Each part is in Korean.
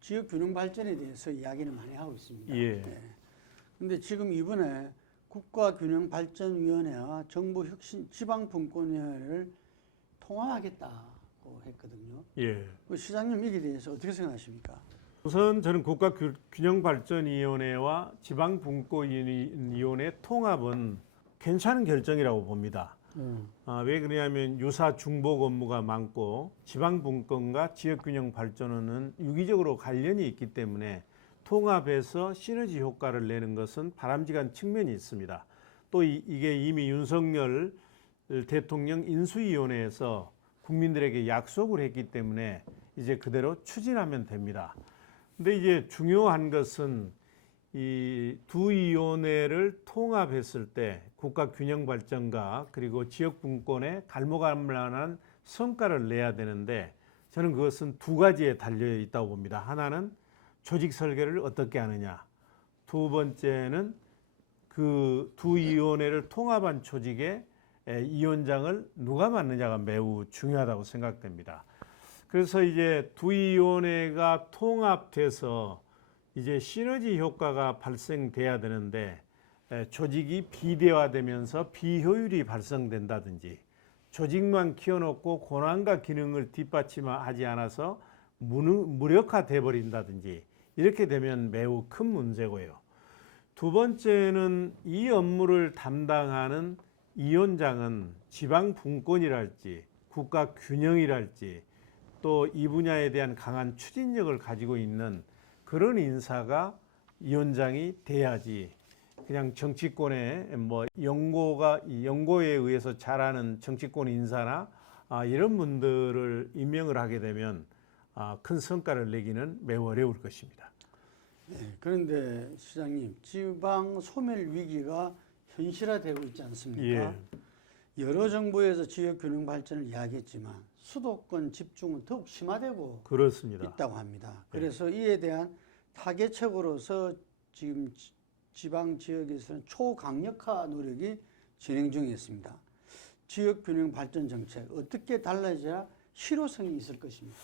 지역 균형 발전에 대해서 이야기를 많이 하고 있습니다. 예. 근데 지금 이번에 국가균형발전위원회와 정부혁신 지방분권위원회를 통합하겠다고 했거든요. 예. 시장님 이에 대해서 어떻게 생각하십니까? 우선 저는 국가균형발전위원회와 지방분권위원회 통합은 괜찮은 결정이라고 봅니다. 왜 그러냐면 유사 중복 업무가 많고 지방분권과 지역균형발전은 유기적으로 관련이 있기 때문에 통합해서 시너지 효과를 내는 것은 바람직한 측면이 있습니다. 또 이게 이미 윤석열 대통령 인수위원회에서 국민들에게 약속을 했기 때문에 이제 그대로 추진하면 됩니다. 근데 이제 중요한 것은 이 두 위원회를 통합했을 때 국가 균형 발전과 그리고 지역 분권에 갈모갈 만한 성과를 내야 되는데 저는 그것은 두 가지에 달려 있다고 봅니다. 하나는 조직 설계를 어떻게 하느냐. 두 번째는 그 두 위원회를 통합한 조직의 위원장을 누가 맡느냐가 매우 중요하다고 생각됩니다. 그래서 이제 두 위원회가 통합돼서 이제 시너지 효과가 발생돼야 되는데 조직이 비대화되면서 비효율이 발생된다든지 조직만 키워놓고 권한과 기능을 뒷받침하지 않아서 무력화돼 버린다든지 이렇게 되면 매우 큰 문제고요. 두 번째는 이 업무를 담당하는 위원장은 지방분권이랄지 국가균형이랄지 또 이 분야에 대한 강한 추진력을 가지고 있는 그런 인사가 위원장이 돼야지 그냥 정치권에 뭐 연고에 의해서 잘하는 정치권 인사나 이런 분들을 임명을 하게 되면 큰 성과를 내기는 매우 어려울 것입니다. 네, 그런데 시장님, 지방 소멸 위기가 현실화되고 있지 않습니까? 예. 여러 정부에서 지역 균형 발전을 이야기했지만 수도권 집중은 더욱 심화되고 그렇습니다. 있다고 합니다. 그래서 이에 대한 타개책으로서 지금 지방 지역에서는 초강력화 노력이 진행 중에 있습니다. 지역 균형 발전 정책 어떻게 달라져야 실효성이 있을 것입니까?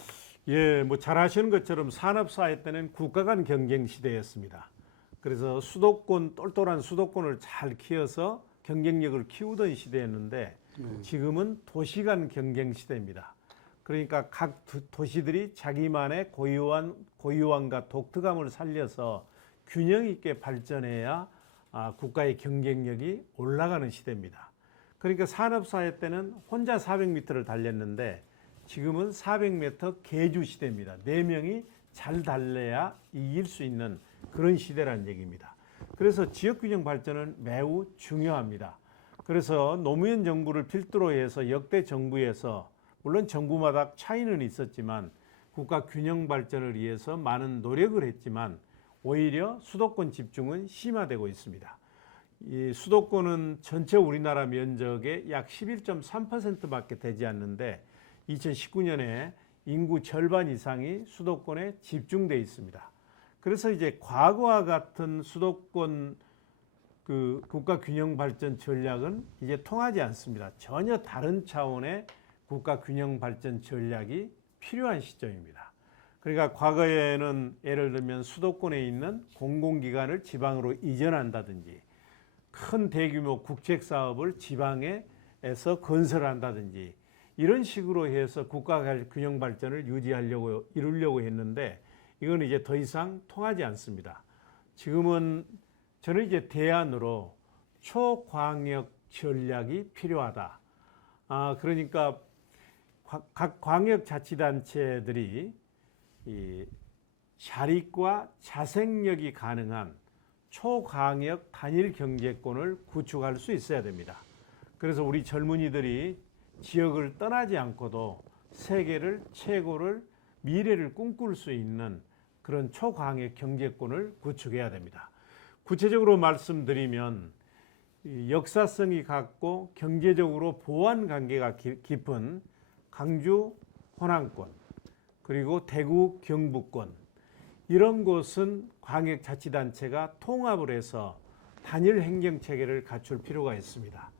예, 뭐 잘 아시는 것처럼 산업사회 때는 국가 간 경쟁 시대였습니다. 그래서 똘똘한 수도권을 잘 키워서 경쟁력을 키우던 시대였는데 지금은 도시 간 경쟁 시대입니다. 그러니까 각 도시들이 자기만의 고유함과 독특함을 살려서 균형 있게 발전해야 국가의 경쟁력이 올라가는 시대입니다. 그러니까 산업사회 때는 혼자 400m를 달렸는데 지금은 400m 계주 시대입니다. 4명이 잘 달려야 이길 수 있는 그런 시대라는 얘기입니다. 그래서 지역균형 발전은 매우 중요합니다. 그래서 노무현 정부를 필두로 해서 역대 정부에서 물론 정부마다 차이는 있었지만 국가 균형 발전을 위해서 많은 노력을 했지만 오히려 수도권 집중은 심화되고 있습니다. 이 수도권은 전체 우리나라 면적의 약 11.3%밖에 되지 않는데 2019년에 인구 절반 이상이 수도권에 집중돼 있습니다. 그래서 이제 과거와 같은 수도권 국가 균형 발전 전략은 이제 통하지 않습니다. 전혀 다른 차원의 국가 균형 발전 전략이 필요한 시점입니다. 그러니까 과거에는 예를 들면 수도권에 있는 공공기관을 지방으로 이전한다든지 큰 대규모 국책 사업을 지방에서 건설한다든지 이런 식으로 해서 국가 균형 발전을 이루려고 했는데 이건 이제 더 이상 통하지 않습니다. 지금은 저는 이제 대안으로 초광역 전략이 필요하다. 그러니까 각 광역자치단체들이 이 자립과 자생력이 가능한 초광역 단일 경제권을 구축할 수 있어야 됩니다. 그래서 우리 젊은이들이 지역을 떠나지 않고도 세계를 최고를 미래를 꿈꿀 수 있는 그런 초광역 경제권을 구축해야 됩니다. 구체적으로 말씀드리면 역사성이 갖고 경제적으로 보완 관계가 깊은 강주 호남권 그리고 대구 경북권 이런 곳은 광역자치단체가 통합을 해서 단일 행정체계를 갖출 필요가 있습니다.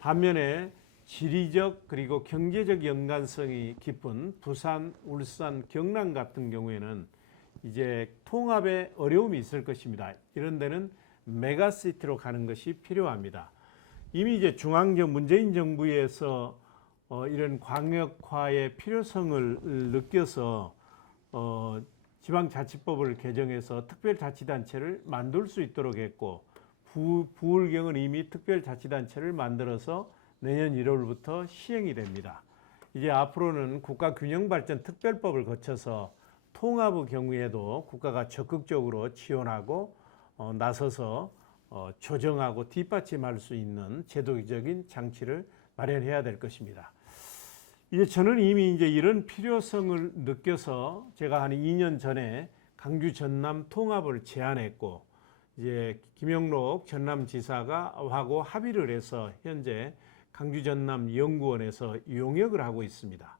반면에 지리적 그리고 경제적 연관성이 깊은 부산, 울산, 경남 같은 경우에는 이제 통합에 어려움이 있을 것입니다. 이런 데는 메가시티로 가는 것이 필요합니다. 이미 이제 문재인 정부에서 이런 광역화의 필요성을 느껴서 지방자치법을 개정해서 특별자치단체를 만들 수 있도록 했고, 부울경은 이미 특별자치단체를 만들어서 내년 1월부터 시행이 됩니다. 이제 앞으로는 국가균형발전특별법을 거쳐서 통합의 경우에도 국가가 적극적으로 지원하고 나서서 조정하고 뒷받침할 수 있는 제도적인 장치를 마련해야 될 것입니다. 이제 저는 이미 이제 이런 필요성을 느껴서 제가 한 2년 전에 강주 전남 통합을 제안했고, 이제 김영록 전남지사가 하고 합의를 해서 현재 강주 전남 연구원에서 용역을 하고 있습니다.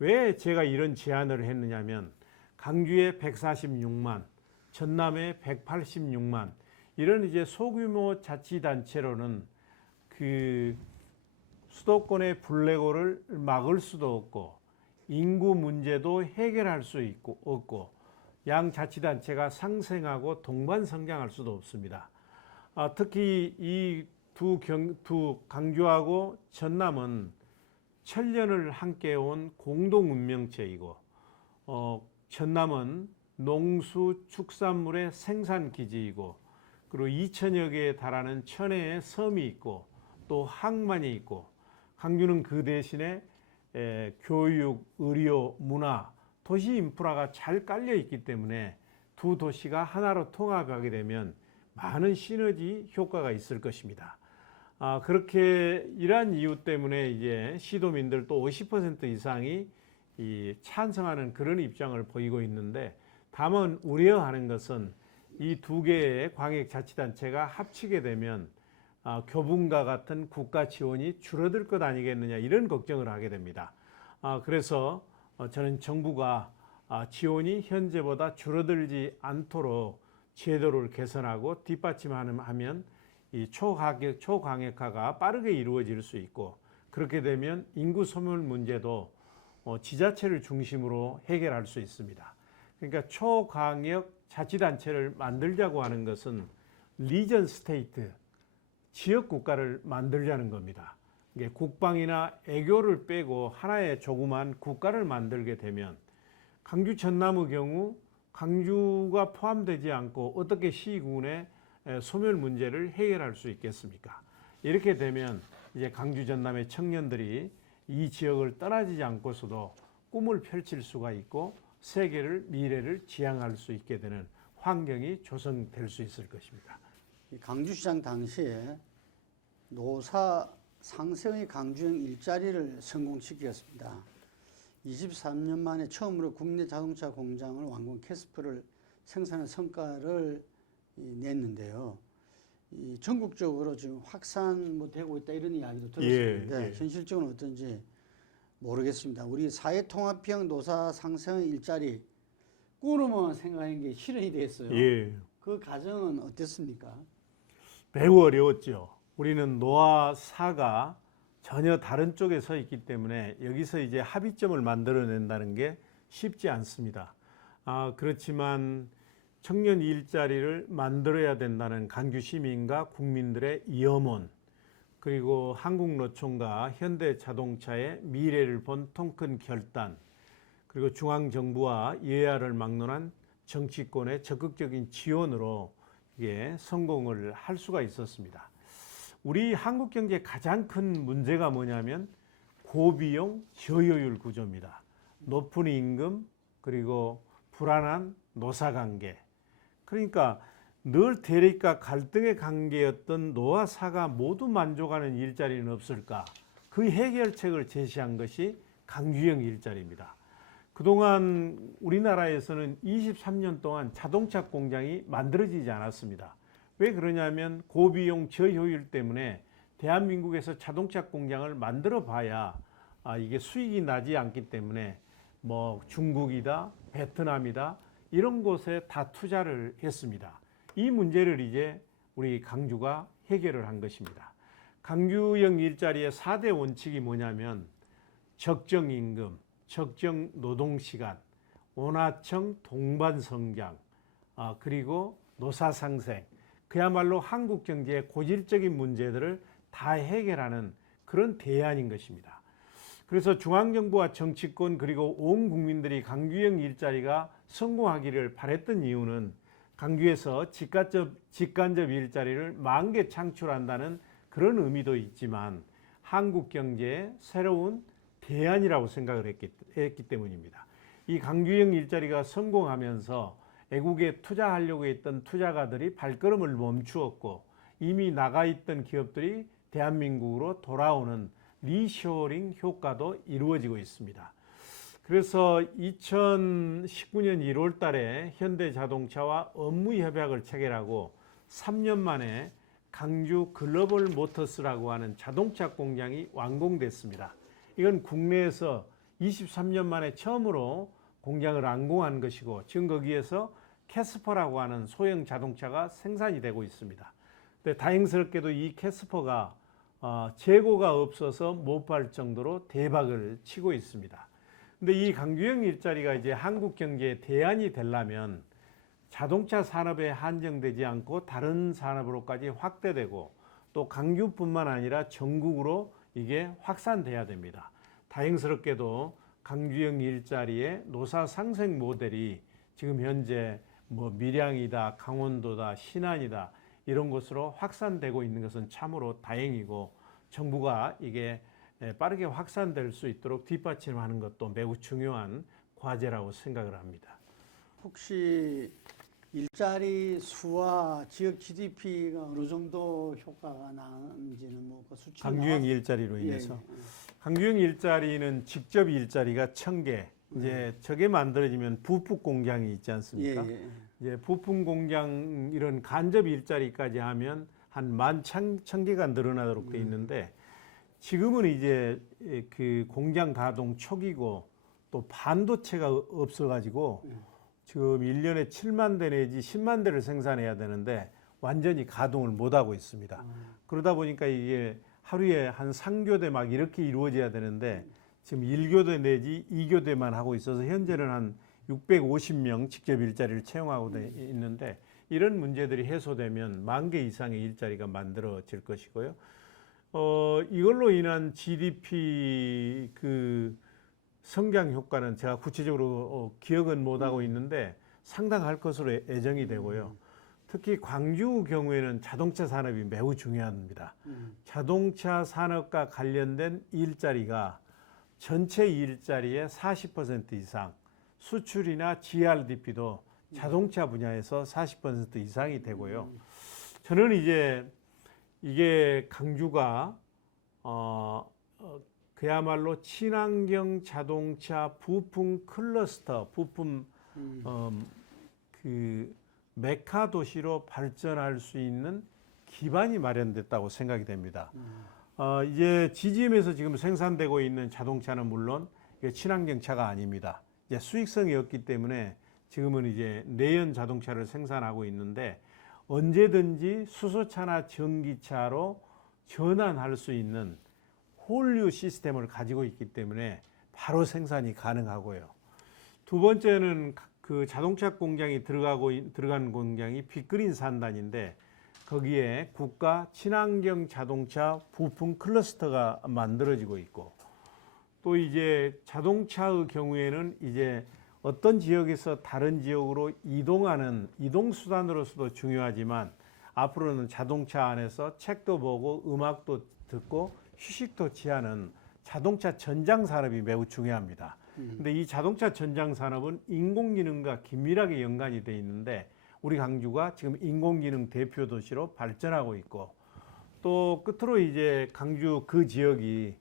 왜 제가 이런 제안을 했느냐면, 강주에 146만, 전남에 186만, 이런 이제 소규모 자치단체로는 그 수도권의 블랙홀을 막을 수도 없고, 인구 문제도 해결할 수 없고, 양 자치단체가 상생하고 동반 성장할 수도 없습니다. 특히 이 두 강주하고 전남은 천년을 함께 온 공동 운명체이고, 전남은 농수 축산물의 생산 기지이고, 그리고 2천여 개에 달하는 천혜의 섬이 있고 또 항만이 있고, 강주는 그 대신에 교육, 의료, 문화, 도시 인프라가 잘 깔려 있기 때문에 두 도시가 하나로 통합하게 되면 많은 시너지 효과가 있을 것입니다. 그렇게 이러한 이유 때문에 이제 시도민들 또 50% 이상이 찬성하는 그런 입장을 보이고 있는데, 다만 우려하는 것은 이 두 개의 광역자치단체가 합치게 되면 교분과 같은 국가 지원이 줄어들 것 아니겠느냐, 이런 걱정을 하게 됩니다. 그래서 저는 정부가 지원이 현재보다 줄어들지 않도록 제도를 개선하고 뒷받침하면 이 초광역화가 빠르게 이루어질 수 있고, 그렇게 되면 인구 소멸 문제도 지자체를 중심으로 해결할 수 있습니다. 그러니까 초광역 자치단체를 만들자고 하는 것은 리전 스테이트, 지역 국가를 만들자는 겁니다. 이게 국방이나 애교를 빼고 하나의 조그만 국가를 만들게 되면, 강주 전남의 경우 강주가 포함되지 않고 어떻게 시군의 소멸 문제를 해결할 수 있겠습니까? 이렇게 되면 이제 강주 전남의 청년들이 이 지역을 떠나지 않고서도 꿈을 펼칠 수가 있고 세계를, 미래를 지향할 수 있게 되는 환경이 조성될 수 있을 것입니다. 강주시장 당시에 노사 상생의 강주형 일자리를 성공시켰습니다. 23년 만에 처음으로 국내 자동차 공장을 완공 캐스프를 생산한 성과를 냈는데요. 전국적으로 지금 확산 되고 있다, 이런 이야기도 들었었는데, 현실적으로 어떤지 모르겠습니다. 우리 사회통합형 노사 상생의 일자리 꾸르면 생각한 게 실현이 됐어요. 그 과정은 어땠습니까? 매우 어려웠죠. 우리는 노와 사가 전혀 다른 쪽에 서 있기 때문에 여기서 이제 합의점을 만들어낸다는 게 쉽지 않습니다. 그렇지만 청년 일자리를 만들어야 된다는 강주 시민과 국민들의 염원, 그리고 한국노총과 현대자동차의 미래를 본 통큰 결단, 그리고 중앙정부와 여야를 막론한 정치권의 적극적인 지원으로 이게 성공을 할 수가 있었습니다. 우리 한국 경제의 가장 큰 문제가 뭐냐면 고비용 저효율 구조입니다. 높은 임금, 그리고 불안한 노사관계. 그러니까 늘 대립과 갈등의 관계였던 노와 사가 모두 만족하는 일자리는 없을까? 그 해결책을 제시한 것이 강주형 일자리입니다. 그동안 우리나라에서는 23년 동안 자동차 공장이 만들어지지 않았습니다. 왜 그러냐면 고비용 저효율 때문에 대한민국에서 자동차 공장을 만들어 봐야 이게 수익이 나지 않기 때문에 뭐 중국이다, 베트남이다, 이런 곳에 다 투자를 했습니다. 이 문제를 이제 우리 강주가 해결을 한 것입니다. 강주형 일자리의 4대 원칙이 뭐냐면 적정 임금, 적정 노동 시간, 원화청 동반 성장, 그리고 노사 상생, 그야말로 한국 경제의 고질적인 문제들을 다 해결하는 그런 대안인 것입니다. 그래서 중앙정부와 정치권 그리고 온 국민들이 강규형 일자리가 성공하기를 바랬던 이유는 강규에서 직간접 일자리를 10,000개 창출한다는 그런 의미도 있지만 한국 경제의 새로운 대안이라고 생각을 했기 때문입니다. 이 강규형 일자리가 성공하면서 애국에 투자하려고 했던 투자가들이 발걸음을 멈추었고 이미 나가 있던 기업들이 대한민국으로 돌아오는 리쇼어링 효과도 이루어지고 있습니다. 그래서 2019년 1월 달에 현대자동차와 업무 협약을 체결하고 3년 만에 강주 글로벌 모터스라고 하는 자동차 공장이 완공됐습니다. 이건 국내에서 23년 만에 처음으로 공장을 완공한 것이고 지금 거기에서 캐스퍼라고 하는 소형 자동차가 생산이 되고 있습니다. 근데 다행스럽게도 이 캐스퍼가 재고가 없어서 못 팔 정도로 대박을 치고 있습니다. 근데 이 강규형 일자리가 이제 한국 경제의 대안이 되려면 자동차 산업에 한정되지 않고 다른 산업으로까지 확대되고 또 강규뿐만 아니라 전국으로 이게 확산돼야 됩니다. 다행스럽게도 강규형 일자리의 노사 상생 모델이 지금 현재 뭐 밀양이다, 강원도다, 신안이다 이런 곳으로 확산되고 있는 것은 참으로 다행이고 정부가 이게 빠르게 확산될 수 있도록 뒷받침하는 것도 매우 중요한 과제라고 생각을 합니다. 혹시 일자리 수와 지역 GDP가 어느 정도 효과가 나는지는 뭐 그 수치 강규형 일자리로 인해서 예. 강규형 일자리는 직접 일자리가 1,000개 이제 저게 만들어지면 부품 공장이 있지 않습니까? 예. 이제 부품 공장 이런 간접 일자리까지 하면 한 11,000개가 늘어나도록 돼 있는데 지금은 이제 그 공장 가동 초기고 또 반도체가 없어가지고 지금 1년에 7만 대 내지 10만 대를 생산해야 되는데 완전히 가동을 못하고 있습니다. 그러다 보니까 이게 하루에 한 3교대 막 이렇게 이루어져야 되는데 지금 1교대 내지 2교대만 하고 있어서 현재는 한 650명 직접 일자리를 채용하고 있는데 이런 문제들이 해소되면 10,000개 이상의 일자리가 만들어질 것이고요. 이걸로 인한 GDP 그 성장 효과는 제가 구체적으로 기억은 못하고 있는데 상당할 것으로 예정이 되고요. 특히 광주 경우에는 자동차 산업이 매우 중요합니다. 자동차 산업과 관련된 일자리가 전체 일자리의 40% 이상, 수출이나 GRDP도 자동차 분야에서 40% 이상이 되고요. 저는 이제 이게 강주가 그야말로 친환경 자동차 부품 클러스터, 부품 그 메카 도시로 발전할 수 있는 기반이 마련됐다고 생각이 됩니다. 이제 GGM에서 지금 생산되고 있는 자동차는 물론 이게 친환경차가 아닙니다. 이제 수익성이 없기 때문에 지금은 이제 내연 자동차를 생산하고 있는데 언제든지 수소차나 전기차로 전환할 수 있는 홀류 시스템을 가지고 있기 때문에 바로 생산이 가능하고요. 두 번째는 그 자동차 공장이 들어간 공장이 빅그린 산단인데 거기에 국가 친환경 자동차 부품 클러스터가 만들어지고 있고 또 이제 자동차의 경우에는 이제 어떤 지역에서 다른 지역으로 이동하는 이동수단으로서도 중요하지만 앞으로는 자동차 안에서 책도 보고 음악도 듣고 휴식도 취하는 자동차 전장 산업이 매우 중요합니다. 근데 이 자동차 전장 산업은 인공지능과 긴밀하게 연관이 돼 있는데 우리 강주가 지금 인공지능 대표 도시로 발전하고 있고 또 끝으로 이제 강주 그 지역이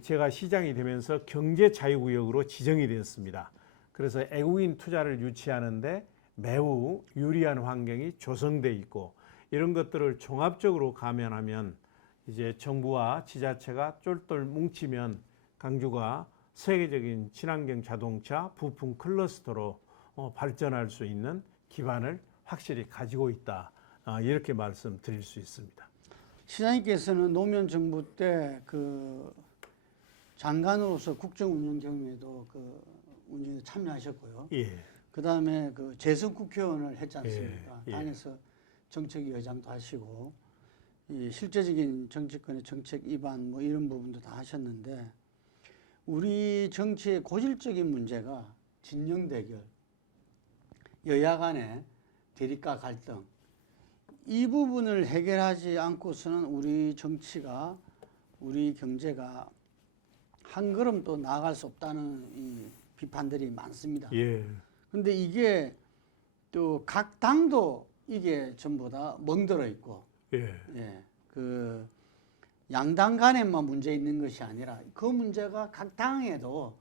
제가 시장이 되면서 경제 자유구역으로 지정이 되었습니다. 그래서 애국인 투자를 유치하는데 매우 유리한 환경이 조성돼 있고 이런 것들을 종합적으로 감안하면 이제 정부와 지자체가 쫄똘 뭉치면 강주가 세계적인 친환경 자동차 부품 클러스터로 발전할 수 있는 기반을 확실히 가지고 있다. 이렇게 말씀드릴 수 있습니다. 시장님께서는 노무현 정부 때 그 장관으로서 국정 운영 경우에도 그 운영에 참여하셨고요. 예. 그다음에 그 재선 국회의원을 했지 않습니까? 예. 당에서 정책위원장도 하시고 이 실제적인 정치권의 정책 위반 뭐 이런 부분도 다 하셨는데 우리 정치의 고질적인 문제가 진영 대결, 여야 간의 대립과 갈등 이 부분을 해결하지 않고서는 우리 정치가 우리 경제가 한 걸음 또 나아갈 수 없다는 이 비판들이 많습니다. 예. 근데 이게 또 각 당도 이게 전부 다 멍들어 있고, 예. 예, 그 양당 간에만 문제 있는 것이 아니라 그 문제가 각 당에도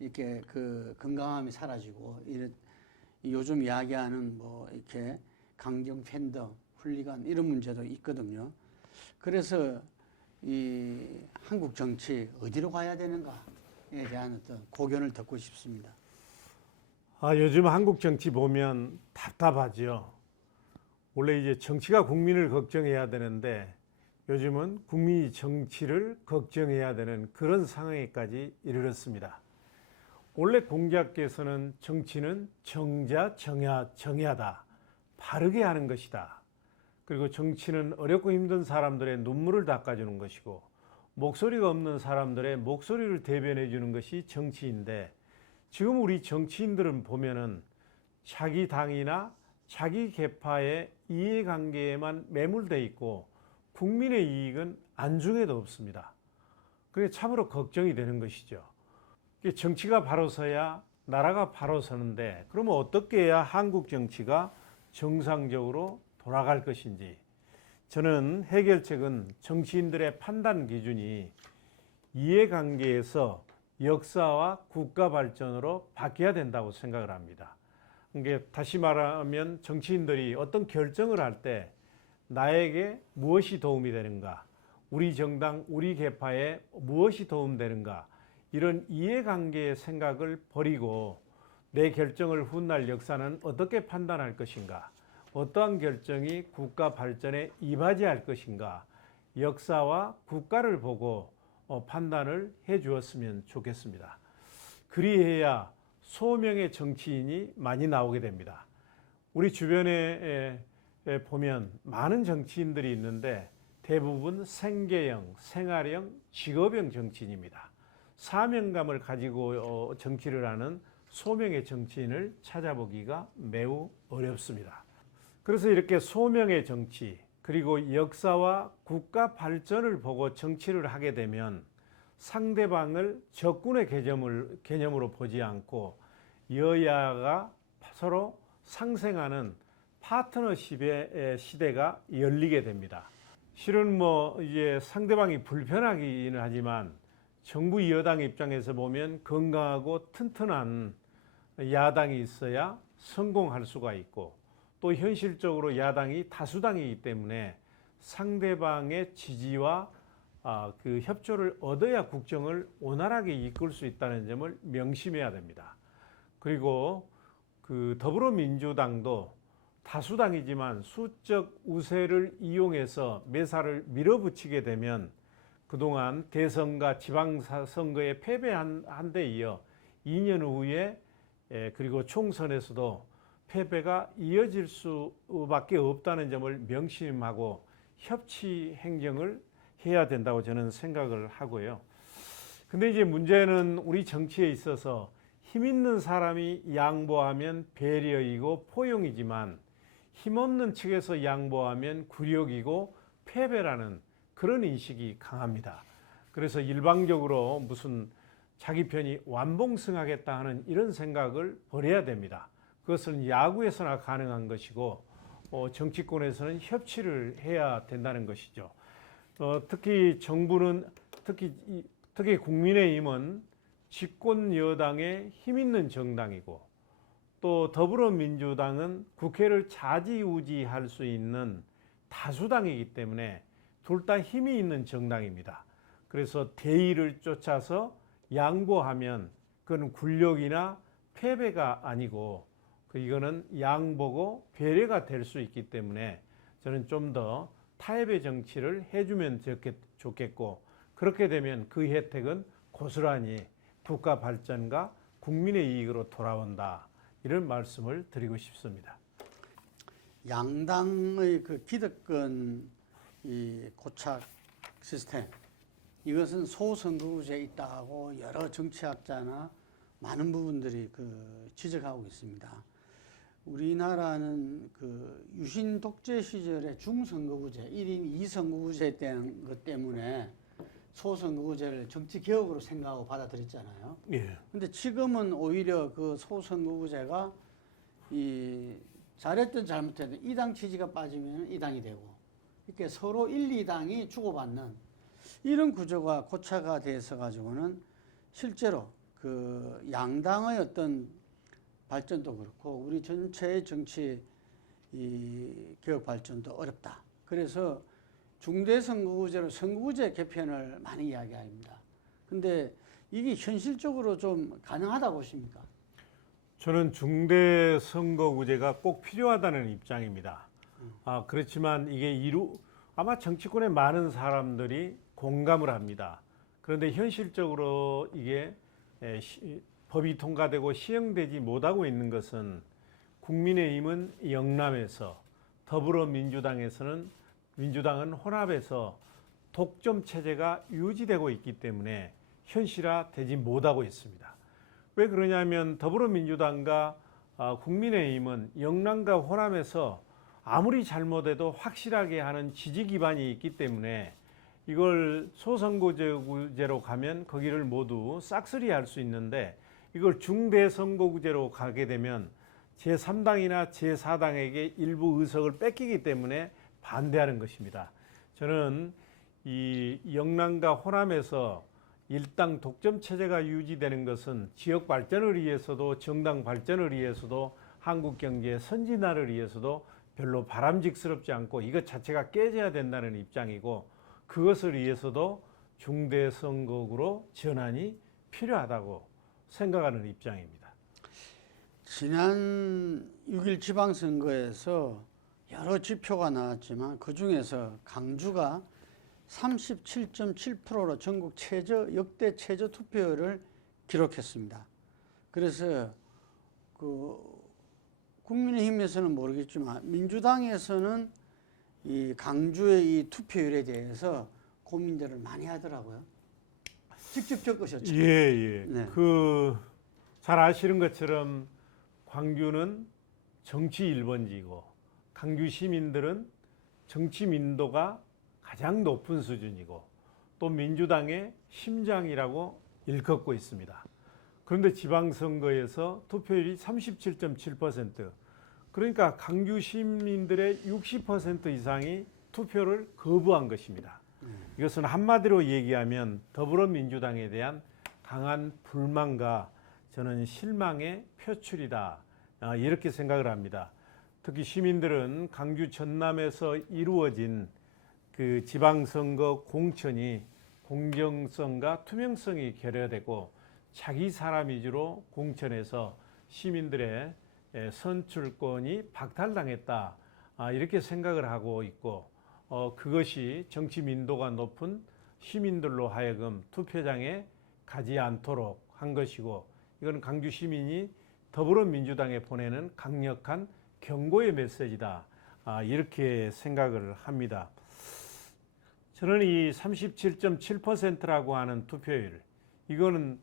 이렇게 그 건강함이 사라지고 이런 요즘 이야기하는 뭐 이렇게 강경 팬덤, 훌리간 이런 문제도 있거든요. 그래서 이 한국 정치 어디로 가야 되는가에 대한 어떤 고견을 듣고 싶습니다. 요즘 한국 정치 보면 답답하죠. 원래 이제 정치가 국민을 걱정해야 되는데 요즘은 국민이 정치를 걱정해야 되는 그런 상황에까지 이르렀습니다. 원래 공자께서는 정치는 정자, 정야다. 바르게 하는 것이다. 그리고 정치는 어렵고 힘든 사람들의 눈물을 닦아주는 것이고 목소리가 없는 사람들의 목소리를 대변해 주는 것이 정치인데 지금 우리 정치인들은 보면은 자기 당이나 자기 계파의 이해관계에만 매몰돼 있고 국민의 이익은 안중에도 없습니다. 그게 참으로 걱정이 되는 것이죠. 정치가 바로 서야 나라가 바로 서는데 그러면 어떻게 해야 한국 정치가 정상적으로 돌아갈 것인지 저는 해결책은 정치인들의 판단 기준이 이해관계에서 역사와 국가 발전으로 바뀌어야 된다고 생각을 합니다. 그러니까 다시 말하면 정치인들이 어떤 결정을 할 때 나에게 무엇이 도움이 되는가, 우리 정당, 우리 계파에 무엇이 도움되는가 이런 이해관계의 생각을 버리고 내 결정을 훗날 역사는 어떻게 판단할 것인가, 어떠한 결정이 국가 발전에 이바지할 것인가 역사와 국가를 보고 판단을 해 주었으면 좋겠습니다. 그리해야 소명의 정치인이 많이 나오게 됩니다. 우리 주변에 보면 많은 정치인들이 있는데 대부분 생계형, 생활형, 직업형 정치인입니다. 사명감을 가지고 정치를 하는 소명의 정치인을 찾아보기가 매우 어렵습니다. 그래서 이렇게 소명의 정치 그리고 역사와 국가 발전을 보고 정치를 하게 되면 상대방을 적군의 개념으로 보지 않고 여야가 서로 상생하는 파트너십의 시대가 열리게 됩니다. 실은 뭐 이제 상대방이 불편하기는 하지만 정부 여당 입장에서 보면 건강하고 튼튼한 야당이 있어야 성공할 수가 있고 또 현실적으로 야당이 다수당이기 때문에 상대방의 지지와 그 협조를 얻어야 국정을 원활하게 이끌 수 있다는 점을 명심해야 됩니다. 그리고 그 더불어민주당도 다수당이지만 수적 우세를 이용해서 매사를 밀어붙이게 되면 그동안 대선과 지방선거에 패배한 데 이어 2년 후에 그리고 총선에서도 패배가 이어질 수밖에 없다는 점을 명심하고 협치 행정을 해야 된다고 저는 생각을 하고요. 근데 이제 문제는 우리 정치에 있어서 힘 있는 사람이 양보하면 배려이고 포용이지만 힘없는 측에서 양보하면 굴욕이고 패배라는 그런 인식이 강합니다. 그래서 일방적으로 무슨 자기 편이 완봉승하겠다 하는 이런 생각을 버려야 됩니다. 그것은 야구에서나 가능한 것이고 정치권에서는 협치를 해야 된다는 것이죠. 특히 정부는 특히 국민의힘은 집권 여당의 힘 있는 정당이고 또 더불어민주당은 국회를 좌지우지할 수 있는 다수당이기 때문에 둘 다 힘이 있는 정당입니다. 그래서 대의를 쫓아서 양보하면 그건 굴욕이나 패배가 아니고 이거는 양보고 배려가 될 수 있기 때문에 저는 좀 더 타협의 정치를 해주면 좋겠고 그렇게 되면 그 혜택은 고스란히 국가 발전과 국민의 이익으로 돌아온다. 이런 말씀을 드리고 싶습니다. 양당의 그 기득권 이 고착 시스템, 이것은 소선거구제에 있다고 여러 정치학자나 많은 부분들이 그 지적하고 있습니다. 우리나라는 그 유신 독재 시절에 중선거구제, 1인 2선거구제 된 것 때문에 소선거구제를 정치 개혁으로 생각하고 받아들였잖아요. 예. 근데 지금은 오히려 그 소선거구제가 이 잘했든 잘못했든 이 당 지지가 빠지면 이 당이 되고, 이렇게 서로 1, 2당이 주고받는 이런 구조가 고착화 돼서 가지고는 실제로 그 양당의 어떤 발전도 그렇고 우리 전체의 정치 이 개혁 발전도 어렵다. 그래서 중대선거구제로 선거구제 개편을 많이 이야기합니다. 근데 이게 현실적으로 좀 가능하다 보십니까? 저는 중대 선거구제가 꼭 필요하다는 입장입니다. 그렇지만 이게 아마 정치권의 많은 사람들이 공감을 합니다. 그런데 현실적으로 이게 법이 통과되고 시행되지 못하고 있는 것은 국민의힘은 영남에서, 민주당은 혼합에서 독점 체제가 유지되고 있기 때문에 현실화되지 못하고 있습니다. 왜 그러냐면 더불어민주당과 국민의힘은 영남과 호남에서 아무리 잘못해도 확실하게 하는 지지 기반이 있기 때문에 이걸 소선거구제로 가면 거기를 모두 싹쓸이 할 수 있는데, 이걸 중대선거구제로 가게 되면 제3당이나 제4당에게 일부 의석을 뺏기기 때문에 반대하는 것입니다. 저는 이 영남과 호남에서 일당 독점 체제가 유지되는 것은 지역 발전을 위해서도, 정당 발전을 위해서도, 한국 경제의 선진화를 위해서도 별로 바람직스럽지 않고 이것 자체가 깨져야 된다는 입장이고, 그것을 위해서도 중대선거구로 전환이 필요하다고 생각하는 입장입니다. 지난 6일 지방선거에서 여러 지표가 나왔지만 그중에서 강주가 37.7%로 전국 역대 최저 투표율을 기록했습니다. 그래서 그 국민의힘에서는 모르겠지만 민주당에서는 이 강주의 이 투표율에 대해서 고민들을 많이 하더라고요. 직접 겪으셨죠? 예. 네. 잘 아시는 것처럼 광주는 정치 1번지고 강주 시민들은 정치 민도가 가장 높은 수준이고 또 민주당의 심장이라고 일컫고 있습니다. 그런데 지방선거에서 투표율이 37.7%, 그러니까 강주 시민들의 60% 이상이 투표를 거부한 것입니다. 이것은 한마디로 얘기하면 더불어민주당에 대한 강한 불만과 저는 실망의 표출이다, 이렇게 생각을 합니다. 특히 시민들은 강주 전남에서 이루어진 그 지방선거 공천이 공정성과 투명성이 결여되고 자기 사람 위주로 공천해서 시민들의 선출권이 박탈당했다, 이렇게 생각을 하고 있고, 그것이 정치 민도가 높은 시민들로 하여금 투표장에 가지 않도록 한 것이고, 이건 강주 시민이 더불어민주당에 보내는 강력한 경고의 메시지다, 이렇게 생각을 합니다. 저는 이 37.7%라고 하는 투표율, 이거는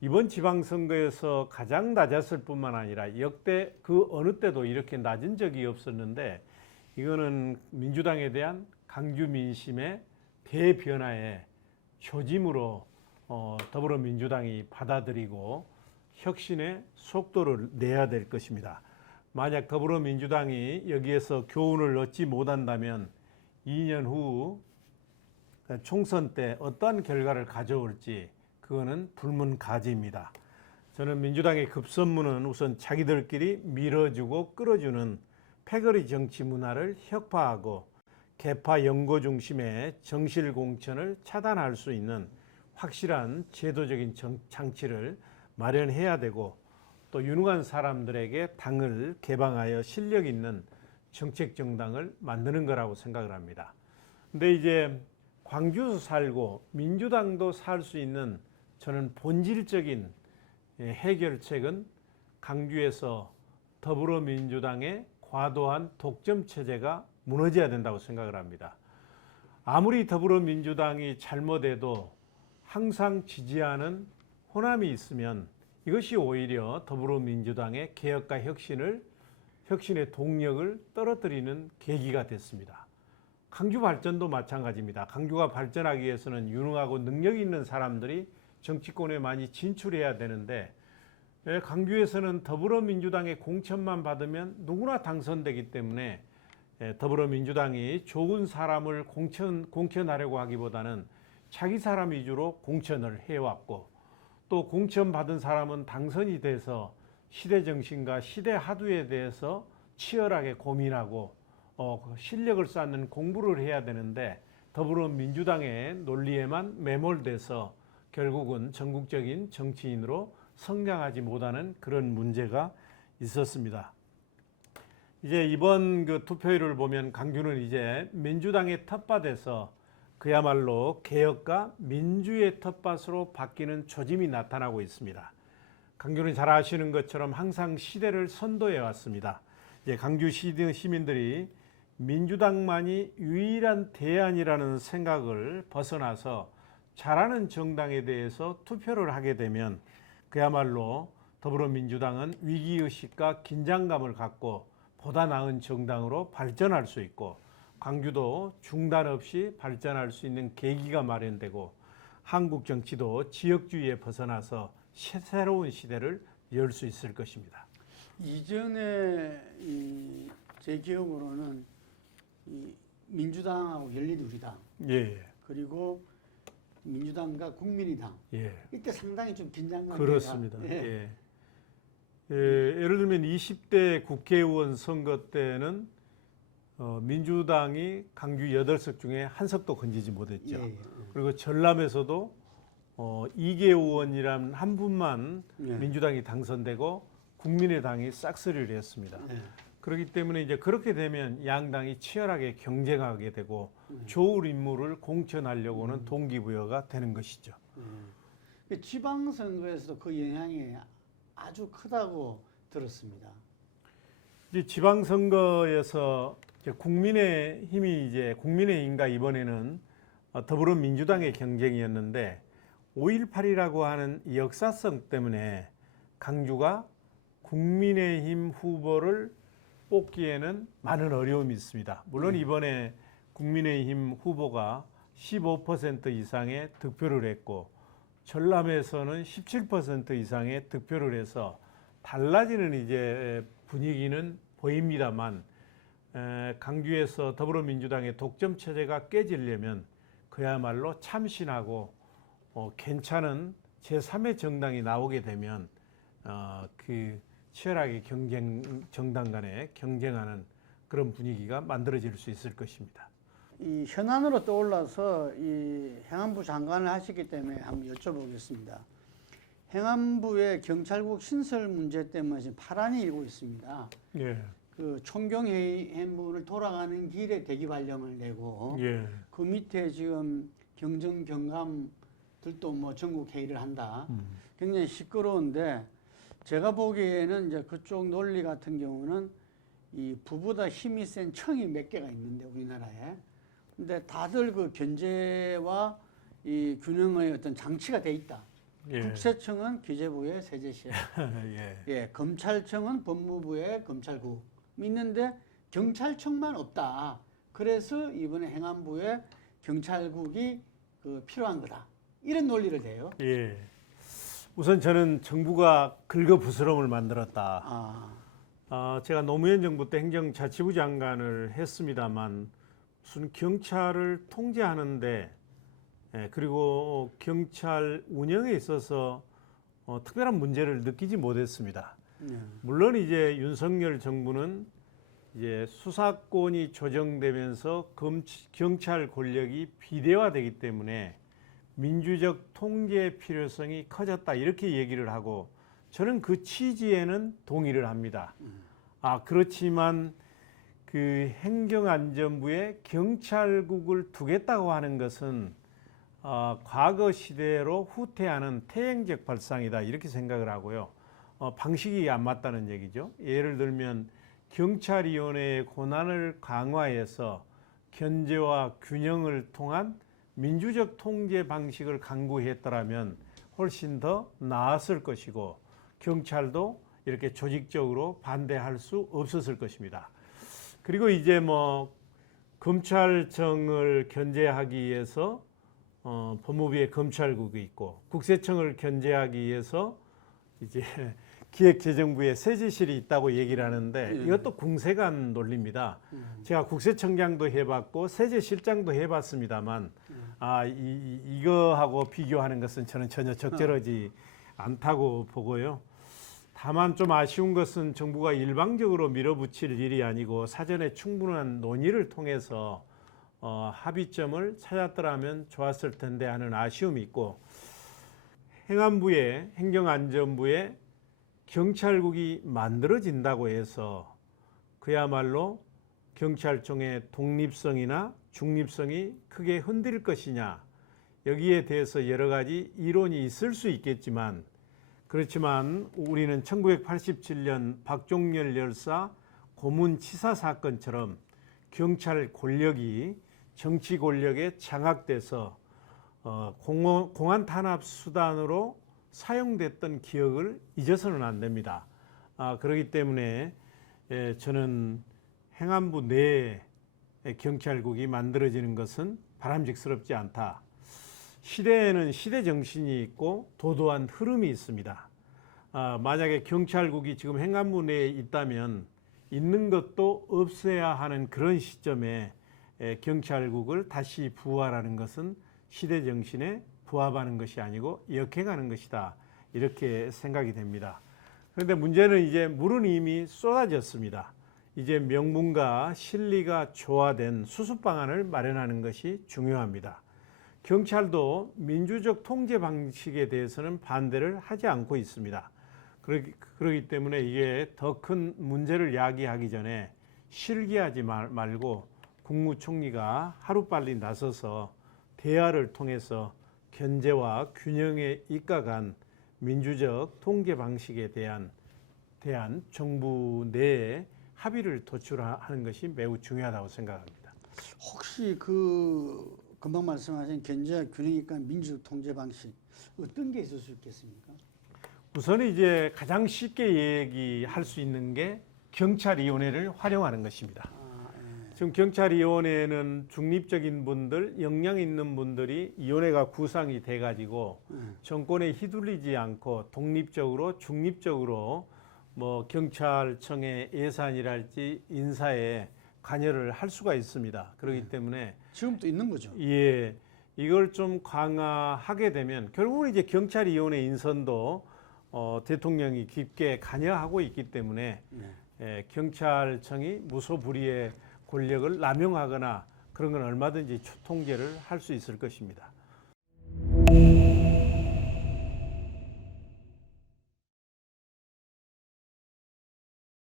이번 지방선거에서 가장 낮았을 뿐만 아니라 역대 그 어느 때도 이렇게 낮은 적이 없었는데, 이거는 민주당에 대한 강주 민심의 대변화의 조짐으로 더불어민주당이 받아들이고 혁신의 속도를 내야 될 것입니다. 만약 더불어민주당이 여기에서 교훈을 얻지 못한다면 2년 후 총선 때 어떠한 결과를 가져올지 그거는 불문가지입니다. 저는 민주당의 급선무는 우선 자기들끼리 밀어주고 끌어주는 패거리 정치 문화를 혁파하고 개파 연고 중심의 정실 공천을 차단할 수 있는 확실한 제도적인 장치를 마련해야 되고, 또 유능한 사람들에게 당을 개방하여 실력 있는 정책 정당을 만드는 거라고 생각을 합니다. 근데 이제 광주에서 살고 민주당도 살 수 있는 저는 본질적인 해결책은 강주에서 더불어민주당의 과도한 독점 체제가 무너져야 된다고 생각을 합니다. 아무리 더불어민주당이 잘못해도 항상 지지하는 호남이 있으면 이것이 오히려 더불어민주당의 개혁과 혁신의 동력을 떨어뜨리는 계기가 됐습니다. 강주 발전도 마찬가지입니다. 강주가 발전하기 위해서는 유능하고 능력 있는 사람들이 정치권에 많이 진출해야 되는데 강주에서는 더불어민주당의 공천만 받으면 누구나 당선되기 때문에 더불어민주당이 좋은 사람을 공천하려고 하기보다는 자기 사람 위주로 공천을 해왔고 또 공천받은 사람은 당선이 돼서 시대 정신과 시대 하두에 대해서 치열하게 고민하고 실력을 쌓는 공부를 해야 되는데 더불어민주당의 논리에만 매몰돼서 결국은 전국적인 정치인으로 성장하지 못하는 그런 문제가 있었습니다. 이제 이번 그 투표율을 보면 강주는 이제 민주당의 텃밭에서 그야말로 개혁과 민주의 텃밭으로 바뀌는 조짐이 나타나고 있습니다. 강주는 잘 아시는 것처럼 항상 시대를 선도해 왔습니다. 이제 강주 시민들이 민주당만이 유일한 대안이라는 생각을 벗어나서 잘하는 정당에 대해서 투표를 하게 되면 그야말로 더불어민주당은 위기의식과 긴장감을 갖고 보다 나은 정당으로 발전할 수 있고 강주도 중단 없이 발전할 수 있는 계기가 마련되고 한국 정치도 지역주의에 벗어나서 새로운 시대를 열 수 있을 것입니다. 이전에 제 기억으로는 민주당하고 열린우리당 예. 그리고 민주당과 국민의당 예. 이때 상당히 좀 긴장감이 그렇습니다. 예. 예를 들면 20대 국회의원 선거 때는 민주당이 강주 8석 중에 1석도 건지지 못했죠. 예. 그리고 전남에서도 이계 의원이란 한 분만 예. 민주당이 당선되고 국민의당이 싹쓸이를 했습니다. 예. 그렇기 때문에 이제 그렇게 되면 양당이 치열하게 경쟁하게 되고 좋은 인물을 공천하려고는 동기부여가 되는 것이죠. 지방선거에서도 그 영향이 아주 크다고 들었습니다. 이제 지방선거에서 국민의힘과 이번에는 더불어민주당의 경쟁이었는데 5.18이라고 하는 역사성 때문에 강주가 국민의힘 후보를 뽑기에는 많은 어려움이 있습니다. 물론 이번에 국민의힘 후보가 15% 이상의 득표를 했고 전남에서는 17% 이상의 득표를 해서 달라지는 이제 분위기는 보입니다만 강주에서 더불어민주당의 독점 체제가 깨지려면 그야말로 참신하고 괜찮은 제3의 정당이 나오게 되면 그 치열하게 정당 간에 경쟁하는 그런 분위기가 만들어질 수 있을 것입니다. 이 현안으로 떠올라서 이 행안부 장관을 하시기 때문에 한번 여쭤보겠습니다. 행안부의 경찰국 신설 문제 때문에 지금 파란이 일고 있습니다. 예. 그 총경회의문을 돌아가는 길에 대기 발령을 내고 예. 그 밑에 지금 경정 경감들도 뭐 전국 회의를 한다. 굉장히 시끄러운데 제가 보기에는 이제 그쪽 논리 같은 경우는 이 부보다 힘이 센 청이 몇 개가 있는데 우리나라에. 근데 다들 그 견제와 이 균형의 어떤 장치가 돼 있다. 예. 국세청은 기재부의 세제실, 예. 예, 검찰청은 법무부의 검찰국 있는데 경찰청만 없다. 그래서 이번에 행안부에 경찰국이 그 필요한 거다. 이런 논리를 대요. 예. 우선 저는 정부가 긁어부스럼을 만들었다. 제가 노무현 정부 때 행정자치부 장관을 했습니다만 무슨 경찰을 통제하는데 그리고 경찰 운영에 있어서 특별한 문제를 느끼지 못했습니다. 물론 이제 윤석열 정부는 이제 수사권이 조정되면서 경찰 권력이 비대화되기 때문에 민주적 통제 필요성이 커졌다 이렇게 얘기를 하고 저는 그 취지에는 동의를 합니다. 그렇지만 그 행정안전부에 경찰국을 두겠다고 하는 것은 과거 시대로 후퇴하는 퇴행적 발상이다 이렇게 생각을 하고요. 방식이 안 맞다는 얘기죠. 예를 들면 경찰위원회의 권한을 강화해서 견제와 균형을 통한 민주적 통제 방식을 강구했더라면 훨씬 더 나았을 것이고 경찰도 이렇게 조직적으로 반대할 수 없었을 것입니다. 그리고 이제 뭐 검찰청을 견제하기 위해서 법무부의 검찰국이 있고 국세청을 견제하기 위해서 이제 기획재정부에 세제실이 있다고 얘기를 하는데 이것도 궁색한 논리입니다. 제가 국세청장도 해봤고 세제실장도 해봤습니다만 이거하고 비교하는 것은 저는 전혀 적절하지 않다고 보고요. 다만 좀 아쉬운 것은 정부가 일방적으로 밀어붙일 일이 아니고 사전에 충분한 논의를 통해서 합의점을 찾았더라면 좋았을 텐데 하는 아쉬움이 있고 행안부에 행정안전부에 경찰국이 만들어진다고 해서 그야말로 경찰청의 독립성이나 중립성이 크게 흔들릴 것이냐 여기에 대해서 여러 가지 이론이 있을 수 있겠지만 그렇지만 우리는 1987년 박종렬 열사 고문치사 사건처럼 경찰 권력이 정치 권력에 장악돼서 공안 탄압 수단으로 사용됐던 기억을 잊어서는 안 됩니다. 그렇기 때문에 저는 행안부 내에 경찰국이 만들어지는 것은 바람직스럽지 않다. 시대에는 시대 정신이 있고 도도한 흐름이 있습니다. 만약에 경찰국이 지금 행안부 내에 있다면 있는 것도 없애야 하는 그런 시점에 경찰국을 다시 부활하는 것은 시대 정신에 부합하는 것이 아니고 역행하는 것이다. 이렇게 생각이 됩니다. 그런데 문제는 이제 물은 이미 쏟아졌습니다. 이제 명분과 실리가 조화된 수습 방안을 마련하는 것이 중요합니다. 경찰도 민주적 통제 방식에 대해서는 반대를 하지 않고 있습니다. 그렇기 때문에 이게 더 큰 문제를 야기하기 전에 실기하지 말고 국무총리가 하루빨리 나서서 대화를 통해서 견제와 균형에 입각한 민주적 통제 방식에 대한 정부 내의 합의를 도출하는 것이 매우 중요하다고 생각합니다. 혹시 금방 말씀하신 견제와 균형 있는 민주적 통제 방식 어떤 게 있을 수 있겠습니까? 우선 이제 가장 쉽게 얘기할 수 있는 게 경찰위원회를 활용하는 것입니다. 지금 경찰위원회는 중립적인 분들, 역량 있는 분들이 위원회가 구성이 돼가지고 정권에 휘둘리지 않고 독립적으로 중립적으로 뭐 경찰청의 예산이랄지 인사에 관여를 할 수가 있습니다. 그렇기 때문에 지금도 있는 거죠. 예, 이걸 좀 강화하게 되면 결국은 이제 경찰위원회 인선도 대통령이 깊게 관여하고 있기 때문에 경찰청이 무소불위의 권력을 남용하거나 그런 건 얼마든지 통제를 할 수 있을 것입니다.